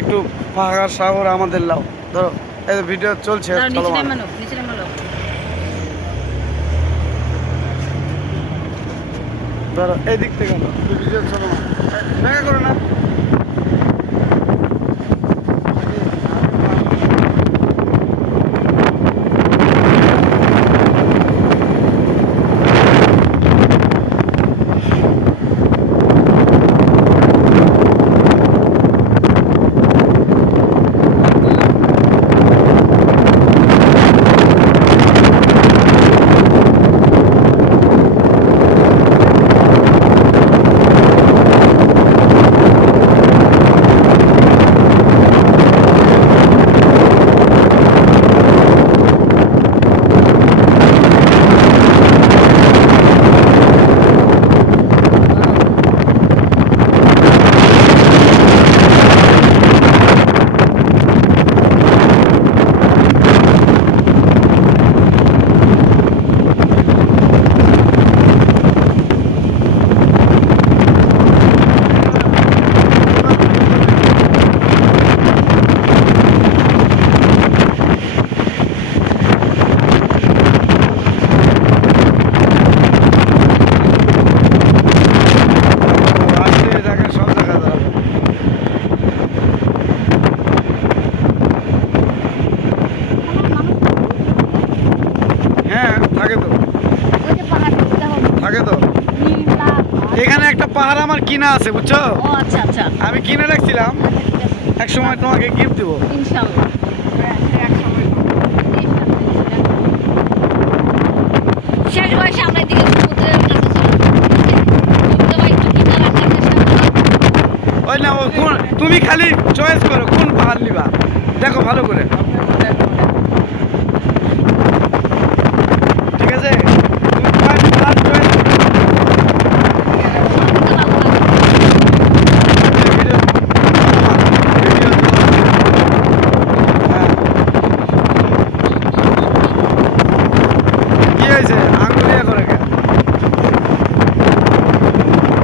একটু পাহাড় সাগর আমাদের লাও ধরো, এই ভিডিও চলছে। চলো ধরো এই দিক থেকে ভিডিও চলো, দেখা করো না। এখানে একটা পাহাড় আমার কিনা আছে, বুঝছো? আচ্ছা আচ্ছা, আমি কিনে রাখছিলাম, এক সময় তোমাকে গিফট দেবো ইনশাআল্লাহ। শেষ বয়সে আমরা এদিকে সমুদ্রের কাছে ওই না, ও কোন তুমি খালি চয়েস করো কোন পাহাড় নিবা, দেখো ভালো করে, ঠিক আছে? তুমি পাহাড় চয়েস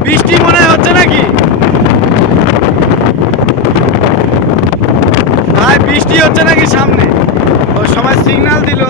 বৃষ্টি মনে হচ্ছে নাকি ভাই? বৃষ্টি হচ্ছে নাকি সামনে? ওই সময় সিগন্যাল দিল।